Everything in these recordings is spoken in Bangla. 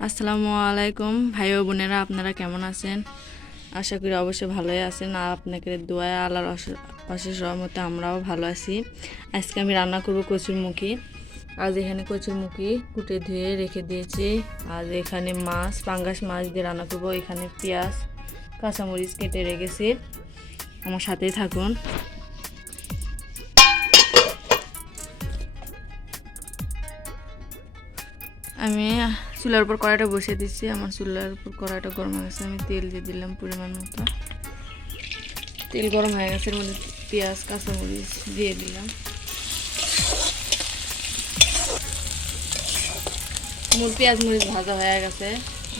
আসসালামু আলাইকুম। ভাই ও বোনেরা, আপনারা কেমন আছেন? আশা করি অবশ্যই ভালোই আছেন। আর আপনাকে দোয়া আল্লাহর অশ- অশেষ রহমতে আমরাও ভালো আছি। আজকে আমি রান্না করব কচুরমুখী আজ এখানে কচুরমুখী কুটে ধুয়ে রেখে দিয়েছি। আজ এখানে মাছ, পাঙ্গাস মাছ দিয়ে রান্না করব। এখানে পেঁয়াজ, কাঁচামরিচ কেটে রেখেছি। আমার সাথেই থাকুন। আমি চুলার উপর কড়াইটা বসিয়ে দিচ্ছি। আমার চুলার উপর কড়াইটা গরম হয়ে গেছে। আমি তেল দিয়ে দিলাম পরিমাণ মতো। তেল গরম হয়ে গেছে। এর মধ্যে পেঁয়াজ, কাঁচামরিচ দিয়ে দিলাম। মোর পেঁয়াজ, মরিচ ভাজা হয়ে গেছে।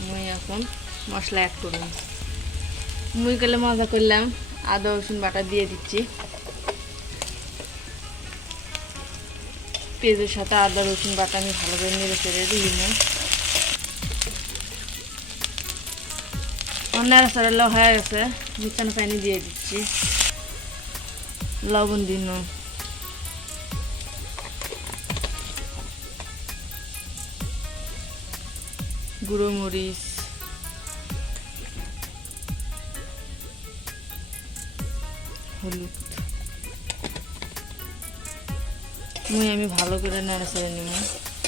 মুই এখন মশলা অ্যাড করলাম মুই করলে মজা করলাম। আদা, রসুন বাটা দিয়ে দিচ্ছি। পেঁয়াজের সাথে আদা, রসুন বাটা আমি ভালো করে নেড়ে চেড়ে দিই। না অন্যায় সারালো হয়ে গেছে। বিছানা পানি দিয়ে দিচ্ছি। লবণ দিন। গুঁড়ো মরিচ। হলুদ। মুই আমি ভালো করে নাড়াচাড়া নিব।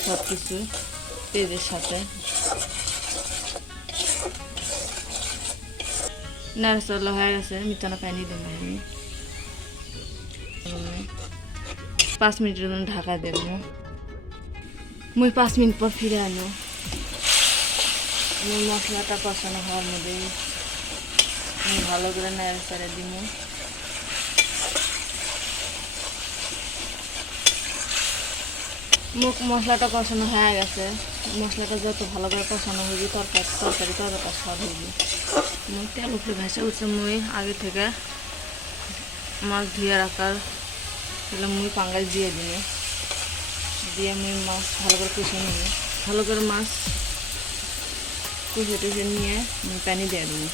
সব কিছু পেঁয়াজের সাথে। নাড়াচাড়া হয়ে গেছে মিটানা পানি দেবো আমি। পাঁচ মিনিটের জন্য ঢাকা দেব মুই পাঁচ মিনিট পর ফিরে আনো। মশলাটা কষানো হওয়ার মধ্যে ভালো করে নাড়াচাড়া দিব মশলাটা কষানো হয়ে গেছে। মশলাটা যত ভালো করে কষানো হবে তরকারি তরকারি ততটা স্বাদ হবে মুই তেল উপরে ভেসে উঠছে মুই আগে থেকে মাছ ধুয়ে রাখার তাহলে মুই পাঙ্গাস দিয়ে দিই। দিয়ে মুই মাছ ভালো করে কষে নিই ভালো করে মাছ কষে টুষে নিয়ে মুই পানি দিয়ে দিই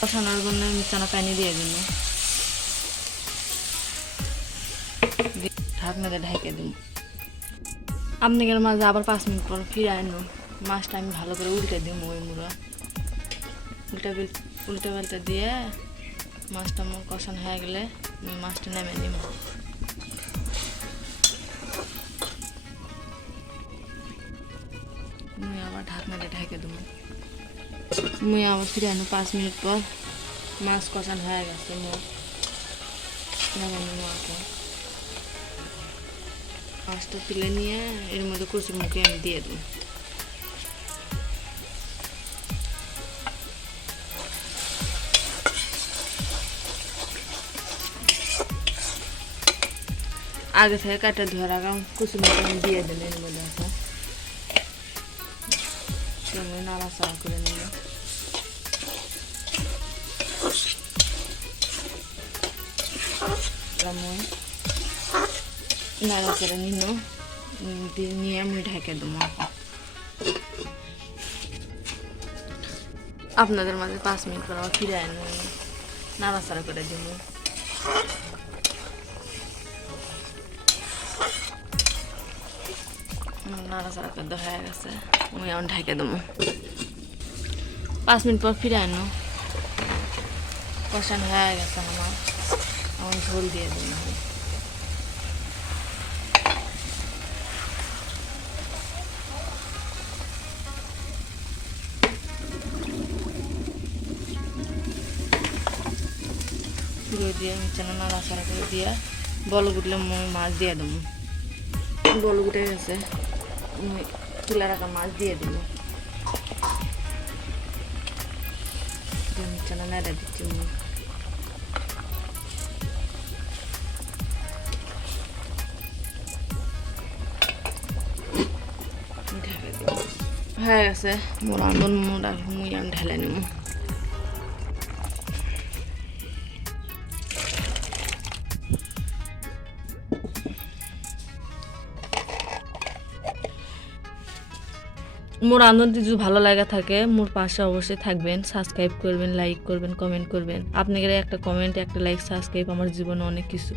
কষানোর জন্য মিচানা পানি দিয়ে দিই ঢাকনাতে ঢেকে দিন আপনাদের মাঝে আবার পাঁচ মিনিট পর ফিরে আনো মাছটা আমি ভালো করে উল্টে দিই ওই মুড়া। উল্টা উল্টে পাল্টে দিয়ে মাছটা আমার কষানো হয়ে গেলে মাছটা নেমে নিব। মুই আবার ঢাকনাটা ঢেকে দেবো। মুই আবার ফিরে আনো পাঁচ মিনিট পর। মাছ কষানো হয়ে গেছে মোট নেমে নিব মাছটা তুলে নিয়ে এর মধ্যে কচুর মুখে আমি দিয়ে দেবো আগে থেকে কাটা ধোয়া রাখাম কচুর মুখে আমি দিয়ে দেবো এর মধ্যে সেমন নাড়াচাড়া করে নিল যেমন দিয়ে নিয়ে আমি ঢেকে দেবো। আপনাদের মাঝে পাঁচ মিনিট পর আবার ফিরে আনো নাড়াচাড়া করে দিব। নাড়াচাড়া করে হয়ে গেছে, আমি এখন ঢেকে দেবো। পাঁচ মিনিট পর ফিরে আনো কষানো হয়ে গেছে আমার। এখন ঝোল দিয়ে দিন দিয়ে মিচানো নাড়াচাড়া করে দিয়ে বল গুটলে মাছ দিয়ে দেবো বল গুটে গেছে তুলে রাখা মাছ দিয়ে দেবো মিচানো নেড়ে দিচ্ছি হয়ে গেছে আন্দন মোটা মুই আমি ঢেলে নিব মোর আনন্দ যদি ভালো লাগা থাকে, মোর পাশে অবশ্যই থাকবেন সাবস্ক্রাইব করবেন লাইক করবেন কমেন্ট করবেন। আপনাদের একটা কমেন্ট একটা লাইক সাবস্ক্রাইব আমার জীবনে অনেক কিছু।